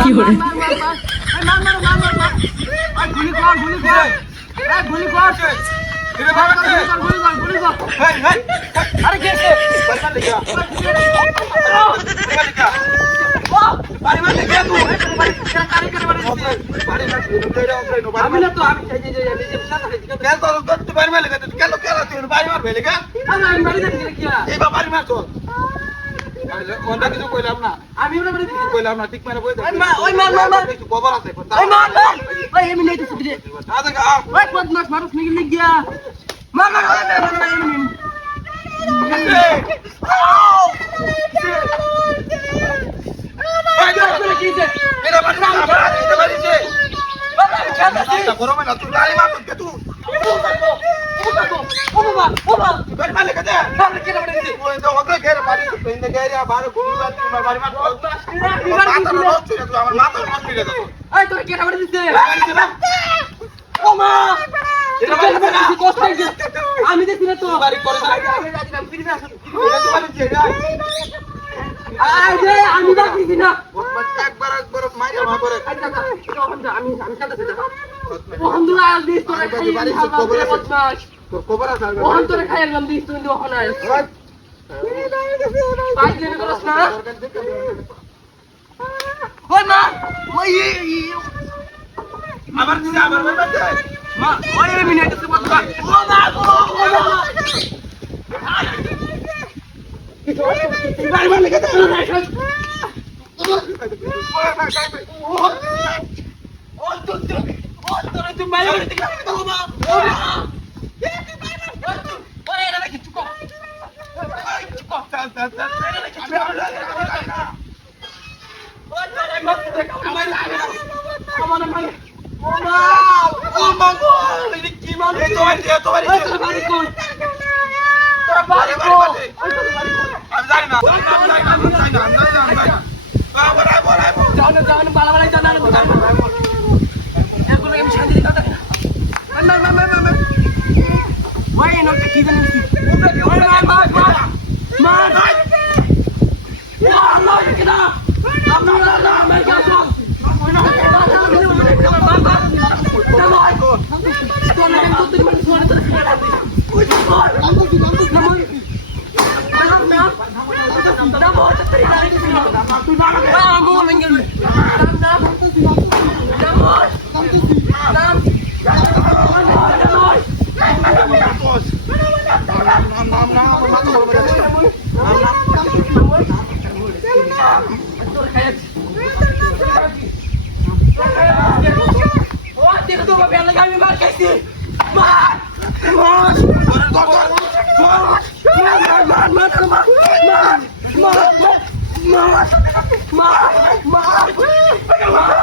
কি করে আমি কইলাম না ঠিক মানে খবর আছে মানুষ নিয়ে গিয়া গরমে না তুই গাড়ি মার কে তুই গাড়ি মার লেগে দে ওই তো ওকে ঘেরে বাড়ি পেন্দে ঘেরে বারে গুলা তোমার বাড়ি মার মাথা নষ্ট হয়ে তুই আমার মাথা নষ্ট হয়ে যাবে এই তোর কেটা করে দিতে ও মা এটা কষ্ট হইছে আমি দেখি না তো বাড়ি করে আমি দেখি না একবার মাইরা মা করে আমি কাঁদাছি না বন্ধুরা দিস তোরে খাই বদমাশ তোর খবর আছে ওহন তোরে খাই আনলাম দিস তুই ওহন আয় পাঁচ দিন করছ না ওই মা ওই আবার দিছে আবার বাজে মা ওই মিনিট আছে বদমা ও মা বাড়ি মার লেগে দে তুই মায়ের বাড়ি থেকে মা Ma